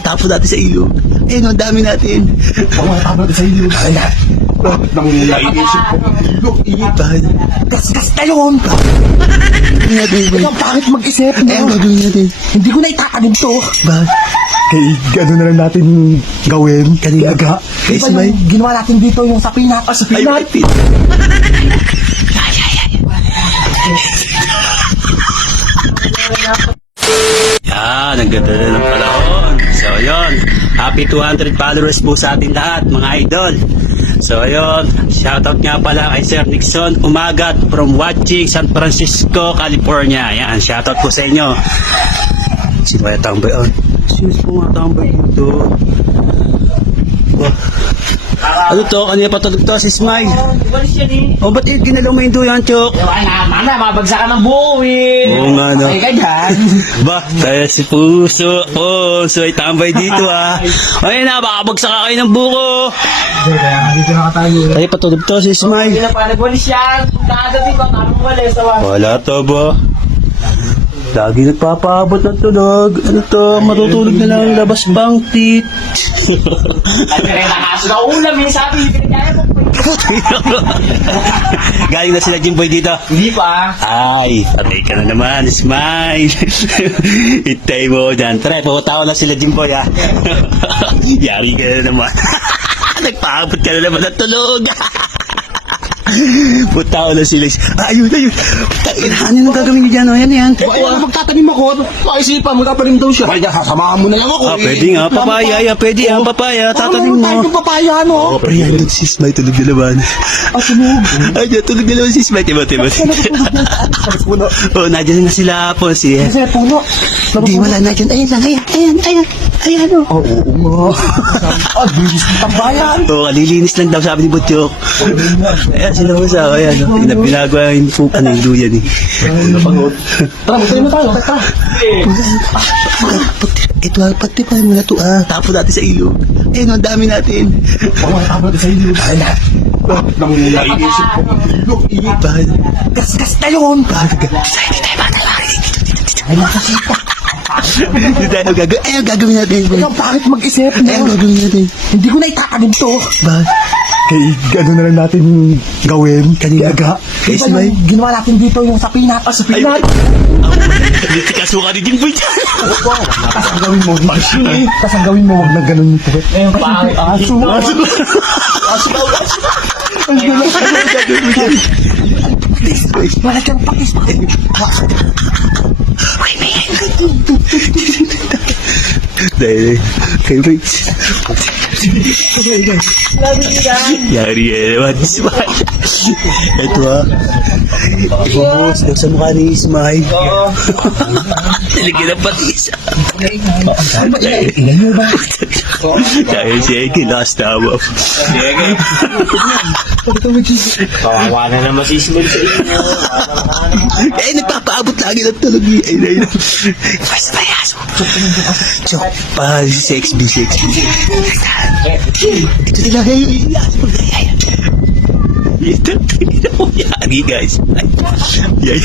Tapos natin sa ilog. Ayun, ang dami natin. Tapos natin sa ilog. Ay na. Bakit nang naiisip ko? Ilog, Bakit? Gasgas na yun. Gagawin natin, boy. Ikaw, bakit mag-isip? Ayun, gagawin natin. Hindi ko na itatanim to. Bakit? Kay, gano'n na lang natin gawin. Kanina. Gaga. Kay Diba Ismael? yung ginawa natin dito yung sa pinat? Sa Ay, pinat? pit. Yan, ang ganda na ng panahon. So, yun. Happy 200 followers po sa ating lahat, mga idol. So, yun. Shoutout nga pala kay Sir Nixon Umagat from watching San Francisco, California. Yan, shoutout po sa inyo. Sino kaya tambay? Sino po nga tambay dito? Ano to? Kanina patulog to si Smile. Walis yan eh. O, ba't ginalaw mo yung duyan, Chok? Ay, naman na, mabagsakan ng buo eh. Oo nga, no. Ay, ka dyan. Ba, tayo si Puso. Oh, so ay tambay dito Ayun na, baka bagsak ka kayo ng buko. Kaya dito na tayo. Tayo patulog to si Hindi Smile. na pa nagwalis yan. Dadating ba? Parang walis. Wala to ba? Lagi nagpapaabot ng tulog. Ano to? Matutulog na lang labas bang tit. Ay, kaya nakaso na ulam eh. Sabi, hindi kaya mo. Galing na sila Jimboy dito. Hindi pa. Ay, patay ka na naman, Smile. Itay mo dyan. Tara, pupunta ko na sila Jimboy Yari ka na naman. Nagpaabot ka na naman ng tulog. Punta ko na sila. Ayun. Ano yung gagawin niyo dyan? Yan, yan. Ay, magtatanim ako. Paisipan, magtatanim daw siya. Ay, sasamahan mo na lang ako. Pwede nga, papaya. Pwede nga, papaya. Tatanim Tayo mo. ng papaya, no? Pre, yan doon si Smile, tulog na naman. Tulog. Ay, tulog na naman si Smile. Timot. Puno. Oh, nandiyan na sila po si... Kasi puno. Hindi, wala na dyan. Ayan lang, ayan. Oo nga. Bilis ng tambayan. Oh, kalilinis lang daw, sabi ni Butchok. Ayan, sila mo sa ako, ayan. Pinagawa yung yung duyan Tara, magtanim na tayo. Tara. Ito, pagtipahin mo na ito, Tapos natin sa ilog. Ayun, ang dami natin. Tapos natin sa ilog. Ay na. Bakit nang naiisip ko? Ilog, Bakit? gasgas na yun. Hindi tayo matalarin. Hindi tayo gagawin. Ayun, gagawin natin. Ikaw, bakit mag-isip? Ayun, gagawin natin. Hindi ko na itatanim to. Bakit? Kay, gano'n na lang natin gawin. Kanina. Gaga. Kay Diba Ismael? yung ginawa natin dito yung sa pinat? Sa pinat? Hindi kasuka ni Jimboy dyan. Tapos ang gawin mo, tapos ang gawin mo, huwag na gano'n ito. Ayun pa. Aso. Wala kang pakis. Dahil kay Rich. Yari naman, Ismail. Ito Ibabos daw sa mukha ni Ismail. Taligyan ng patis. Ilan mo ba? Dahil siya ay kinastama. Kawawa na naman si Ismael sa inyo. Nagpapaabot lagi ng tulog. Ayun. Basta yaso. Chok, pa si XB. Ito nila kayo. Ito. Yari guys. Yari.